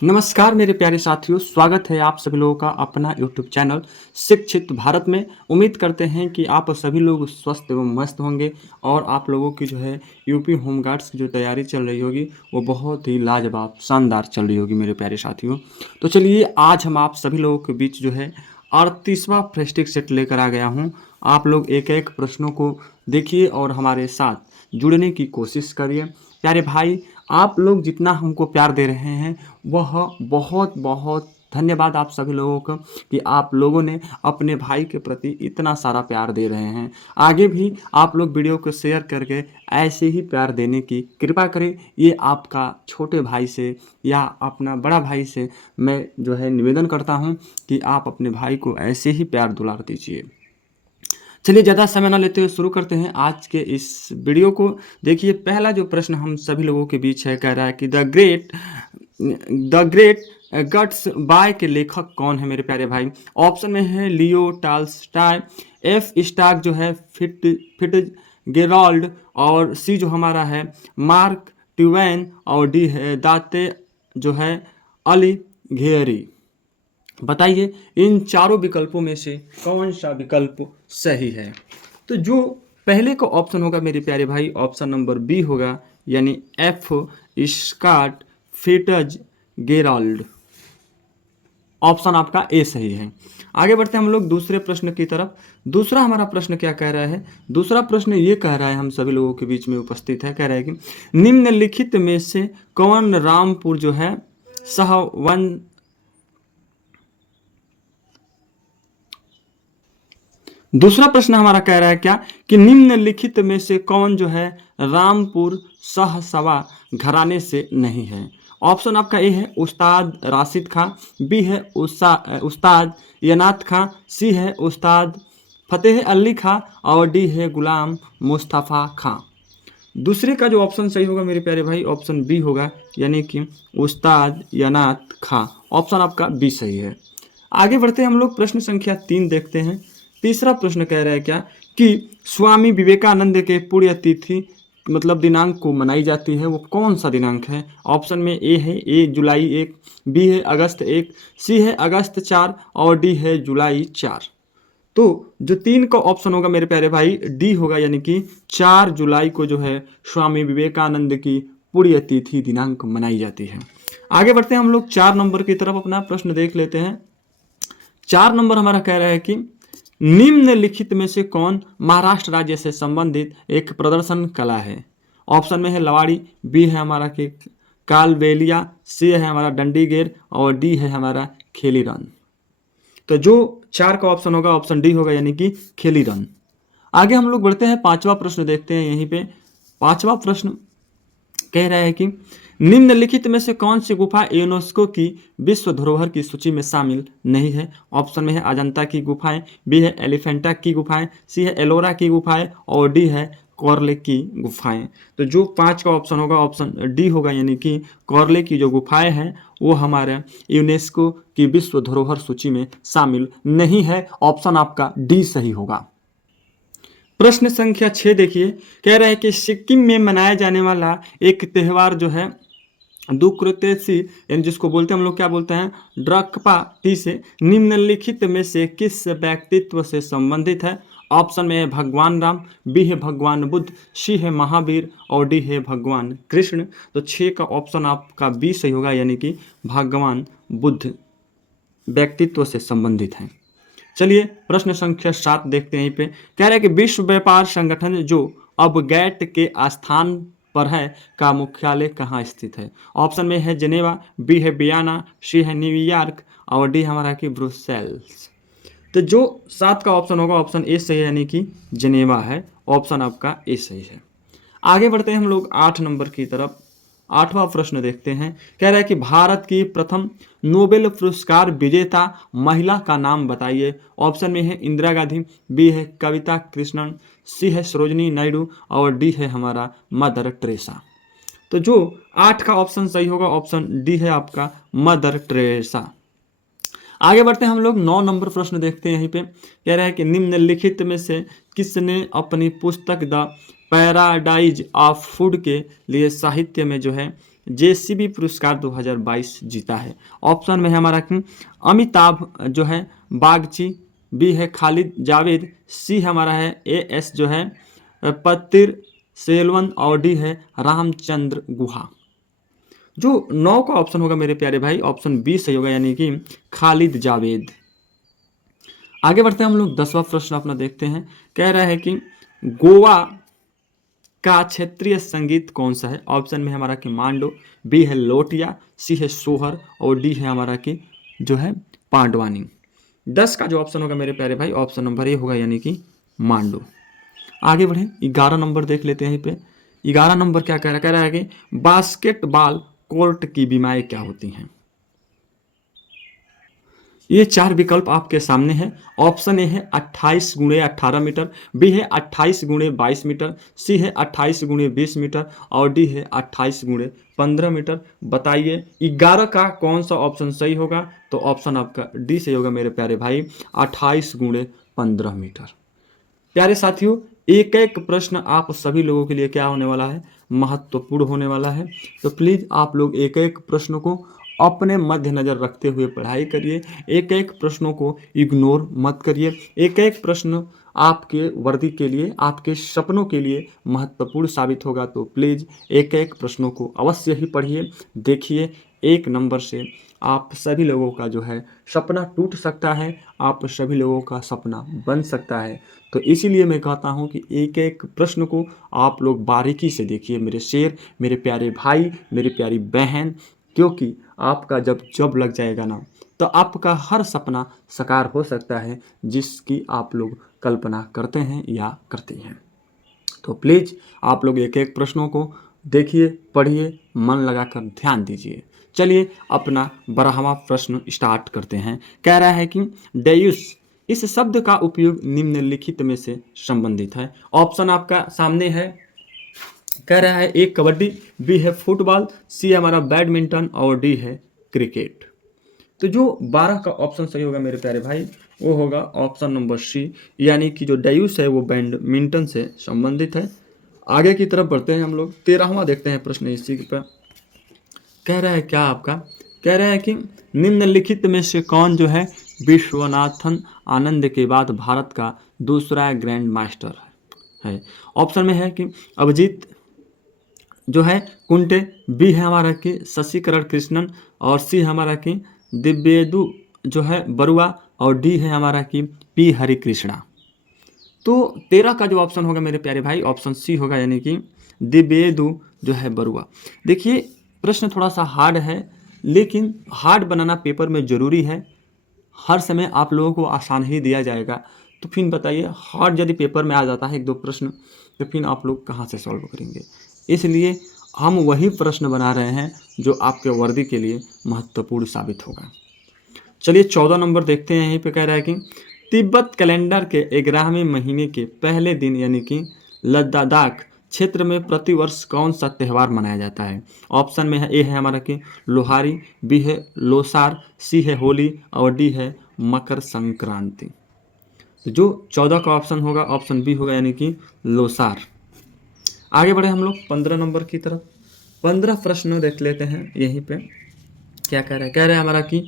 नमस्कार मेरे प्यारे साथियों, स्वागत है आप सभी लोगों का अपना यूट्यूब चैनल शिक्षित भारत में। उम्मीद करते हैं कि आप सभी लोग स्वस्थ एवं मस्त होंगे और आप लोगों की जो है यूपी होमगार्ड्स की जो तैयारी चल रही होगी वो बहुत ही लाजवाब शानदार चल रही होगी मेरे प्यारे साथियों। तो चलिए आज हम आप सभी लोगों के बीच जो है 38वां प्रेस्टिक सेट लेकर आ गया हूँ। आप लोग एक एक प्रश्नों को देखिए और हमारे साथ जुड़ने की कोशिश करिए। प्यारे भाई, आप लोग जितना हमको प्यार दे रहे हैं वह बहुत बहुत धन्यवाद आप सभी लोगों का कि आप लोगों ने अपने भाई के प्रति इतना सारा प्यार दे रहे हैं। आगे भी आप लोग वीडियो को शेयर करके ऐसे ही प्यार देने की कृपा करें। ये आपका छोटे भाई से या अपना बड़ा भाई से मैं जो है निवेदन करता हूँ कि आप अपने भाई को ऐसे ही प्यार दुलार दीजिए। चलिए ज़्यादा समय ना लेते हुए शुरू करते हैं आज के इस वीडियो को। देखिए पहला जो प्रश्न हम सभी लोगों के बीच है, कह रहा है कि द ग्रेट गट्स बाय के लेखक कौन है मेरे प्यारे भाई। ऑप्शन में है लियो टाल्स्टाय, एफ स्टार्क जो है फिट गेराल्ड, और सी जो हमारा है मार्क ट्वेन, और डी है दाते जो है अलिघेरी। बताइए इन चारों विकल्पों में से कौन सा विकल्प सही है। तो जो पहले का ऑप्शन होगा मेरे प्यारे भाई, ऑप्शन नंबर बी होगा, यानी एफ स्कॉट फिटज गेराल्ड। ऑप्शन आपका ए सही है। आगे बढ़ते हैं हम लोग दूसरे प्रश्न की तरफ। दूसरा हमारा प्रश्न क्या कह रहा है? दूसरा प्रश्न ये कह रहा है, हम सभी लोगों के बीच में उपस्थित है, कह रहा है कि निम्नलिखित में से कौन रामपुर जो है सहवन। दूसरा प्रश्न हमारा कह रहा है क्या कि निम्नलिखित में से कौन जो है रामपुर सहसवा घराने से नहीं है। ऑप्शन आपका ए है उस्ताद राशिद खां, बी है उस्ताद यनात खां, सी है उस्ताद फतेह अली खां, और डी है गुलाम मुस्तफ़ा खां। दूसरे का जो ऑप्शन सही होगा मेरे प्यारे भाई, ऑप्शन बी होगा, यानी कि उस्ताद यनात खां। ऑप्शन आपका बी सही है। आगे बढ़ते हैं हम लोग प्रश्न संख्या 3 देखते हैं। तीसरा प्रश्न कह रहा है क्या कि स्वामी विवेकानंद के पुण्यतिथि मतलब दिनांक को मनाई जाती है, वो कौन सा दिनांक है। ऑप्शन में ए है जुलाई 1, बी है अगस्त 1, सी है अगस्त 4, और डी है जुलाई 4। तो जो 3 का ऑप्शन होगा मेरे प्यारे भाई, डी होगा, यानी कि 4 जुलाई को जो है स्वामी विवेकानंद की पुण्यतिथि दिनांक मनाई जाती है। आगे बढ़ते हैं हम लोग 4 नंबर की तरफ, अपना प्रश्न देख लेते हैं। 4 नंबर हमारा कह रहा है कि निम्नलिखित में से कौन महाराष्ट्र राज्य से संबंधित एक प्रदर्शन कला है। ऑप्शन में है लवाड़ी, बी है हमारा कि कालबेलिया, सी है हमारा डंडीगेर, और डी है हमारा खेली रन। तो जो 4 का ऑप्शन होगा ऑप्शन डी होगा, यानी कि खेली रन। आगे हम लोग बढ़ते हैं, 5वां प्रश्न देखते हैं। यहीं पे 5वां प्रश्न कह रहा है कि निम्नलिखित में से कौन सी गुफा यूनेस्को की विश्व धरोहर की सूची में शामिल नहीं है। ऑप्शन में है अजंता की गुफाएं, बी है एलिफेंटा की गुफाएं, सी है एलोरा की गुफाएं, और डी है कॉर्ले की गुफाएं। तो जो 5 का ऑप्शन होगा ऑप्शन डी होगा, यानी कि कॉर्ले की जो गुफाएं हैं वो हमारे यूनेस्को की विश्व धरोहर सूची में शामिल नहीं है। ऑप्शन आपका डी सही होगा। प्रश्न संख्या 6 देखिए, कह रहा है कि सिक्किम में मनाया जाने वाला एक त्यौहार जो है दुक्रोतेसी, यानी जिसको बोलते हैं हम लोग क्या बोलते हैं ड्रकपा टी से, निम्नलिखित में से किस व्यक्तित्व से संबंधित है। ऑप्शन में है भगवान राम, बी है भगवान बुद्ध, सी है महावीर, और डी है भगवान कृष्ण। तो 6 का ऑप्शन आपका बी सही होगा, यानी कि भगवान बुद्ध व्यक्तित्व से संबंधित है। चलिए प्रश्न संख्या 7 देखते हैं। यहीं पे कह रहा है कि विश्व व्यापार संगठन जो अब गैट के स्थान पर है का मुख्यालय कहाँ स्थित है। ऑप्शन में है जेनेवा, बी है बियाना, सी है न्यूयॉर्क, और डी हमारा कि ब्रुसेल्स। तो जो 7 का ऑप्शन होगा ऑप्शन ए सही है, यानी कि जेनेवा है। ऑप्शन आपका ए सही है। आगे बढ़ते हैं हम लोग 8 नंबर की तरफ। 8वां प्रश्न देखते हैं, कह रहा है कि भारत की प्रथम नोबेल पुरस्कार विजेता महिला का नाम बताइए। ऑप्शन में है इंदिरा गांधी, बी है कविता कृष्णन, सी है सरोजनी नायडू, और डी है हमारा मदर टेरेसा। तो जो 8 का ऑप्शन सही होगा ऑप्शन डी है आपका मदर टेरेसा। आगे बढ़ते हैं हम लोग 9 नंबर प्रश्न देखते हैं। यहीं पे कह रहा है कि निम्नलिखित में से किसने अपनी पुस्तक द पैराडाइज ऑफ फूड के लिए साहित्य में जो है जेसीबी पुरस्कार 2022 जीता है? ऑप्शन में है हमारा कि अमिताभ जो है बागची, बी है खालिद जावेद, सी हमारा है एएस जो है पत्तिर सेल्वन और डी है रामचंद्र गुहा। जो 9 का ऑप्शन होगा मेरे प्यारे भाई ऑप्शन बी सही होगा, यानी कि खालिद जावेद। आगे बढ़ते हैं हम लोग 10वां प्रश्न अपना देखते हैं। कह रहा है कि गोवा का क्षेत्रीय संगीत कौन सा है? ऑप्शन में हमारा कि मांडो, बी है लोटिया, सी है सोहर और डी है हमारा कि जो है पांडवानी। 10 का जो ऑप्शन होगा मेरे प्यारे भाई ऑप्शन नंबर ए होगा, यानी कि मांडो। आगे बढ़े 11 नंबर देख लेते हैं। यहीं पे 11 नंबर क्या कह रहा है? कह रहा है कि बास्केटबॉल कोर्ट की बीमाएं क्या होती हैं? ये 4 विकल्प आपके सामने हैं। ऑप्शन ए है 28 गुणे 18 मीटर, बी है 28 गुणे 22 मीटर, सी है 28 गुणे 20 मीटर और डी है 28 गुणे 15 मीटर। बताइए 11 का कौन सा ऑप्शन सही होगा? तो ऑप्शन आपका डी सही होगा मेरे प्यारे भाई, 28 गुणे 15 मीटर। प्यारे साथियों, एक एक प्रश्न आप सभी लोगों के लिए क्या होने वाला है? महत्वपूर्ण होने वाला है। तो प्लीज़ आप लोग एक एक प्रश्न को अपने मध्य नज़र रखते हुए पढ़ाई करिए, एक एक प्रश्नों को इग्नोर मत करिए। एक एक प्रश्न आपके वर्दी के लिए, आपके सपनों के लिए महत्वपूर्ण साबित होगा। तो प्लीज़ एक एक प्रश्नों को अवश्य ही पढ़िए, देखिए। 1 नंबर से आप सभी लोगों का जो है सपना टूट सकता है, आप सभी लोगों का सपना बन सकता है। तो इसीलिए मैं कहता हूँ कि एक एक प्रश्न को आप लोग बारीकी से देखिए मेरे शेर, मेरे प्यारे भाई, मेरी प्यारी बहन, क्योंकि आपका जब जॉब लग जाएगा ना, तो आपका हर सपना साकार हो सकता है जिसकी आप लोग कल्पना करते हैं या करती हैं। तो प्लीज़ आप लोग एक एक प्रश्नों को देखिए, पढ़िए, मन लगाकर ध्यान दीजिए। चलिए अपना 12वां प्रश्न स्टार्ट करते हैं। कह रहा है कि डेयूस इस शब्द का उपयोग निम्नलिखित में से संबंधित है। ऑप्शन आपका सामने है। कह रहा है ए कबड्डी, बी है फुटबॉल, सी हमारा बैडमिंटन और डी है क्रिकेट। तो जो 12 का ऑप्शन सही होगा मेरे प्यारे भाई वो होगा ऑप्शन नंबर सी, यानी कि जो डायूस है वो बैडमिंटन से संबंधित है। आगे की तरफ बढ़ते हैं हम लोग। 13वां देखते हैं प्रश्न इसी पर। कह रहा है क्या आपका? कह रहा है कि निम्नलिखित में से कौन जो है विश्वनाथन आनंद के बाद भारत का दूसरा ग्रैंड मास्टर है? ऑप्शन में है कि अभिजीत जो है कुंटे, बी है हमारा कि शशिकरण कृष्णन और सी हमारा कि दिव्येदु जो है बरुआ और डी है हमारा कि पी हरिकृष्णा। तो 13 का जो ऑप्शन होगा मेरे प्यारे भाई ऑप्शन सी होगा, यानी कि दिव्येदु जो है बरुआ। देखिए प्रश्न थोड़ा सा हार्ड है, लेकिन हार्ड बनाना पेपर में ज़रूरी है। हर समय आप लोगों को आसान ही दिया जाएगा। तो फिर बताइए हार्ड यदि पेपर में आ जाता है 1-2 प्रश्न, तो फिर आप लोग कहाँ से सॉल्व करेंगे? इसलिए हम वही प्रश्न बना रहे हैं जो आपके वर्दी के लिए महत्वपूर्ण साबित होगा। चलिए 14 नंबर देखते हैं। यहीं पे कह रहा है कि तिब्बत कैलेंडर के 11वें महीने के पहले दिन यानी कि लद्दाख क्षेत्र में प्रतिवर्ष कौन सा त्यौहार मनाया जाता है? ऑप्शन में है ए है हमारा कि लोहारी, बी है लोसार, सी है होली और डी है मकर संक्रांति। जो 14 का ऑप्शन होगा ऑप्शन बी होगा, यानी कि लोसार। आगे बढ़े हम लोग 15 नंबर की तरफ। 15 प्रश्न देख लेते हैं। यहीं पे क्या कह रहा है? कह रहा है हमारा कि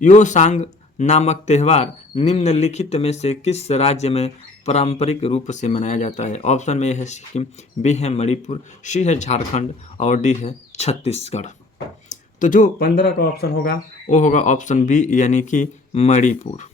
योसांग नामक त्यौहार निम्नलिखित में से किस राज्य में पारंपरिक रूप से मनाया जाता है? ऑप्शन में है सिक्किम, बी है मणिपुर, सी है झारखंड और डी है छत्तीसगढ़। तो जो 15 का ऑप्शन होगा वो होगा ऑप्शन बी, यानी कि मणिपुर।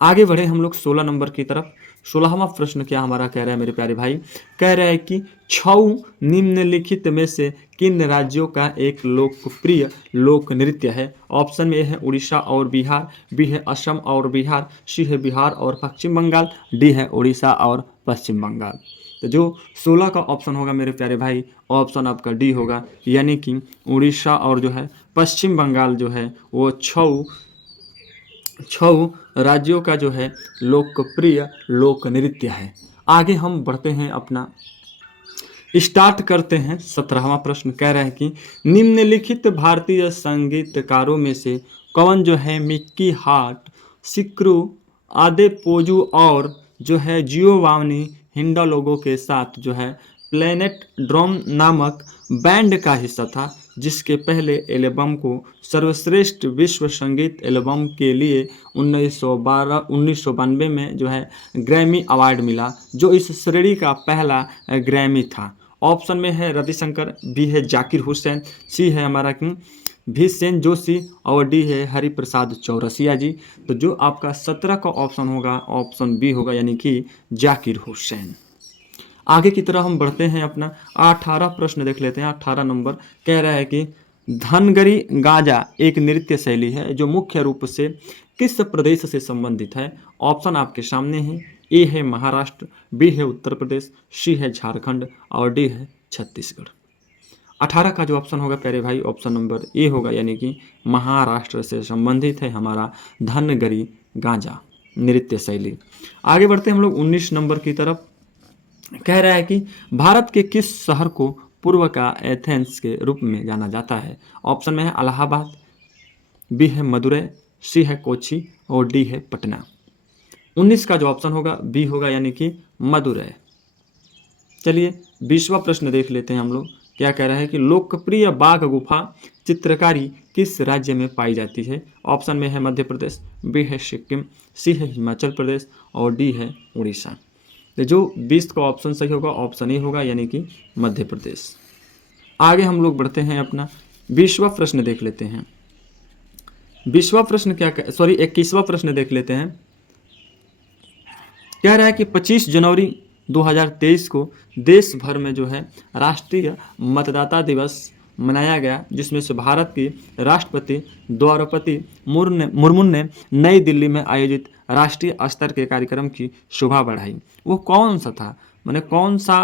आगे बढ़े हम लोग 16 नंबर की तरफ। 16वां प्रश्न क्या हमारा कह रहा है मेरे प्यारे भाई? कह रहा है कि छऊ निम्नलिखित में से किन राज्यों का एक लोकप्रिय लोक नृत्य है? ऑप्शन में है उड़ीसा और बिहार, बी है असम और बिहार, सी है बिहार और पश्चिम बंगाल, डी है उड़ीसा और पश्चिम बंगाल। तो जो 16 का ऑप्शन होगा मेरे प्यारे भाई ऑप्शन आपका डी होगा, यानी कि उड़ीसा और जो है पश्चिम बंगाल जो है वो छऊ राज्यों का जो है लोकप्रिय लोक नृत्य है। आगे हम बढ़ते हैं, अपना स्टार्ट करते हैं। 17वां प्रश्न कह रहा है कि निम्नलिखित भारतीय संगीतकारों में से कौन जो है मिक्की हार्ट, सिक्रू आदेपोजू और जो है जियोवानी हिंडालोगो के साथ जो है प्लेनेट ड्रम नामक बैंड का हिस्सा था? जिसके पहले एल्बम को सर्वश्रेष्ठ विश्व संगीत एल्बम के लिए 1992 में जो है ग्रैमी अवार्ड मिला, जो इस श्रेणी का पहला ग्रैमी था। ऑप्शन में है रविशंकर, बी है जाकिर हुसैन, सी है हमारा भीमसेन जोशी और डी है हरिप्रसाद चौरसिया जी। तो जो आपका 17 का ऑप्शन होगा ऑप्शन बी होगा, यानी कि जाकिर हुसैन। आगे की तरह हम बढ़ते हैं, अपना 18 प्रश्न देख लेते हैं। 18 नंबर कह रहा है कि धनगरी गाजा एक नृत्य शैली है जो मुख्य रूप से किस प्रदेश से संबंधित है। ऑप्शन आपके सामने है, ए है महाराष्ट्र, बी है उत्तर प्रदेश, सी है झारखंड और डी है छत्तीसगढ़। 18 का जो ऑप्शन होगा प्यारे भाई ऑप्शन नंबर ए होगा, यानी कि महाराष्ट्र से संबंधित है हमारा धनगरी गांजा नृत्य शैली। आगे बढ़ते हैं हम लोग 19 नंबर की तरफ। कह रहा है कि भारत के किस शहर को पूर्व का एथेंस के रूप में जाना जाता है। ऑप्शन में है इलाहाबाद, बी है मदुरै, सी है कोची और डी है पटना। 19 का जो ऑप्शन होगा बी होगा, यानी कि मदुरै। चलिए 20वां प्रश्न देख लेते हैं हम लोग। क्या कह रहा है कि लोकप्रिय बाघ गुफा चित्रकारी किस राज्य में पाई जाती है। ऑप्शन में है मध्य प्रदेश, बी है सिक्किम, सी है हिमाचल प्रदेश और डी है उड़ीसा। तो जो 20 का ऑप्शन सही होगा ऑप्शन ए होगा, यानी कि मध्य प्रदेश। आगे हम लोग बढ़ते हैं, अपना 20वां प्रश्न देख लेते हैं। 21वां प्रश्न देख लेते हैं। कह रहा है कि 25 जनवरी 2023 को देश भर में जो है राष्ट्रीय मतदाता दिवस मनाया गया, जिसमें से भारत की राष्ट्रपति द्रौपदी मुर्मू ने नई दिल्ली में आयोजित राष्ट्रीय स्तर के कार्यक्रम की शोभा बढ़ाई। वो कौन सा था, माने कौन सा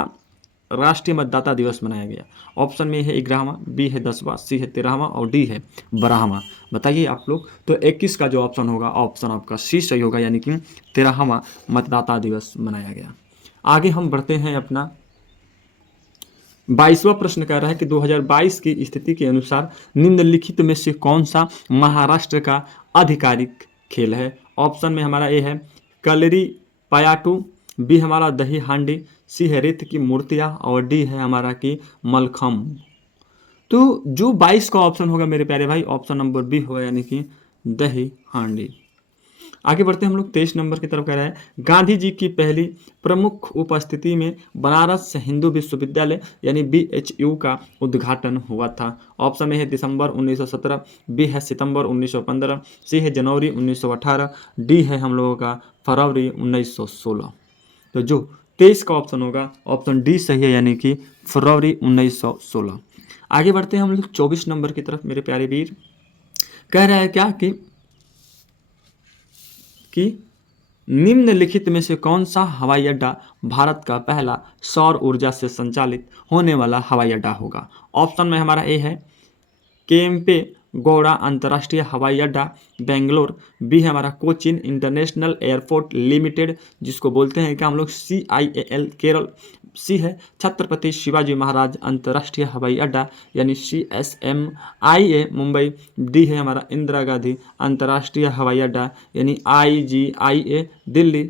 राष्ट्रीय मतदाता दिवस मनाया गया। ऑप्शन में है 11वां, बी है 10वां, सी है 13वां और डी है 12वां। बताइए आप लोग। तो 21 का जो ऑप्शन होगा ऑप्शन आपका सी सही होगा, यानी कि 13वां मतदाता दिवस मनाया गया। आगे हम बढ़ते हैं, अपना 22वां प्रश्न कह रहा है कि 2022 की स्थिति के अनुसार निम्नलिखित में से कौन सा महाराष्ट्र का आधिकारिक खेल है। ऑप्शन में हमारा ए है कलरी पयाटू, बी हमारा दही हांडी, सी है रेत की मूर्तियाँ और डी है हमारा की मलखम्ब। तो जो 22 का ऑप्शन होगा मेरे प्यारे भाई ऑप्शन नंबर बी होगा, यानी कि दही हांडी। आगे बढ़ते हैं हम लोग 23 नंबर की तरफ। कह रहा है गांधी जी की पहली प्रमुख उपस्थिति में बनारस हिंदू विश्वविद्यालय यानी BHU का उद्घाटन हुआ था। ऑप्शन में है दिसंबर 1917, बी है सितंबर 1915, सी है जनवरी 1918, डी है हम लोगों का फरवरी 1916। तो जो 23 का ऑप्शन होगा ऑप्शन डी सही है, यानी कि फरवरी 1916। आगे बढ़ते हैं हम लोग 24 नंबर की तरफ मेरे प्यारे वीर। कह रहा है क्या कि निम्नलिखित में से कौन सा हवाई अड्डा भारत का पहला सौर ऊर्जा से संचालित होने वाला हवाई अड्डा होगा। ऑप्शन में हमारा ए है केम्पे गौड़ा अंतर्राष्ट्रीय हवाई अड्डा बेंगलोर, बी है हमारा कोचिन इंटरनेशनल एयरपोर्ट लिमिटेड जिसको बोलते हैं क्या हम लोग CIAL केरल, सी है छत्रपति शिवाजी महाराज अंतर्राष्ट्रीय हवाई अड्डा यानी CSMIA मुंबई, डी है हमारा इंदिरा गांधी अंतर्राष्ट्रीय हवाई अड्डा यानी IGIA दिल्ली।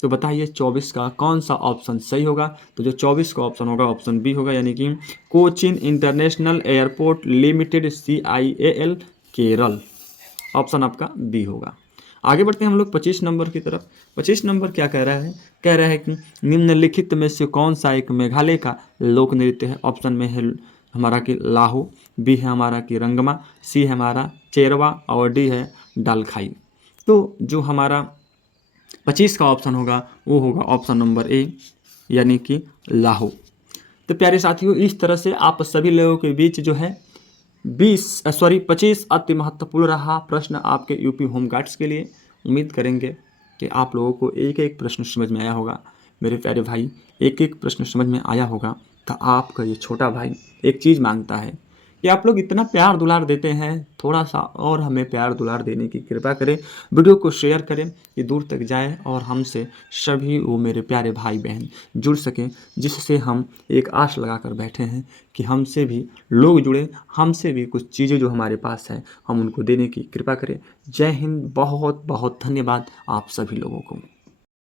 तो बताइए 24 का कौन सा ऑप्शन सही होगा। तो जो 24 का ऑप्शन होगा ऑप्शन बी होगा, यानी कि Cochin international airport limited CIAL Kerala. Option आपका बी होगा। आगे बढ़ते हैं हम लोग 25 नंबर की तरफ। 25 नंबर क्या कह रहा है कि निम्नलिखित में से कौन सा एक मेघालय का लोक नृत्य है। ऑप्शन में है हमारा कि लाहो, बी है हमारा कि रंगमा, सी है हमारा चेरवा और डी है डालखाई। तो जो हमारा 25 का ऑप्शन होगा वो होगा ऑप्शन नंबर ए, यानी कि लाहो। तो प्यारे साथियों इस तरह से आप सभी लोगों के बीच जो है 25 अति महत्वपूर्ण रहा प्रश्न आपके यूपी होमगार्ड्स के लिए। उम्मीद करेंगे कि आप लोगों को एक एक प्रश्न समझ में आया होगा मेरे प्यारे भाई, एक एक प्रश्न समझ में आया होगा। तो आपका ये छोटा भाई एक चीज़ मांगता है कि आप लोग इतना प्यार दुलार देते हैं, थोड़ा सा और हमें प्यार दुलार देने की कृपा करें, वीडियो को शेयर करें कि दूर तक जाए और हमसे सभी वो मेरे प्यारे भाई बहन जुड़ सकें, जिससे हम एक आश लगा कर बैठे हैं कि हमसे भी लोग जुड़े, हमसे भी कुछ चीज़ें जो हमारे पास है हम उनको देने की कृपा करें। जय हिंद, बहुत बहुत धन्यवाद आप सभी लोगों को।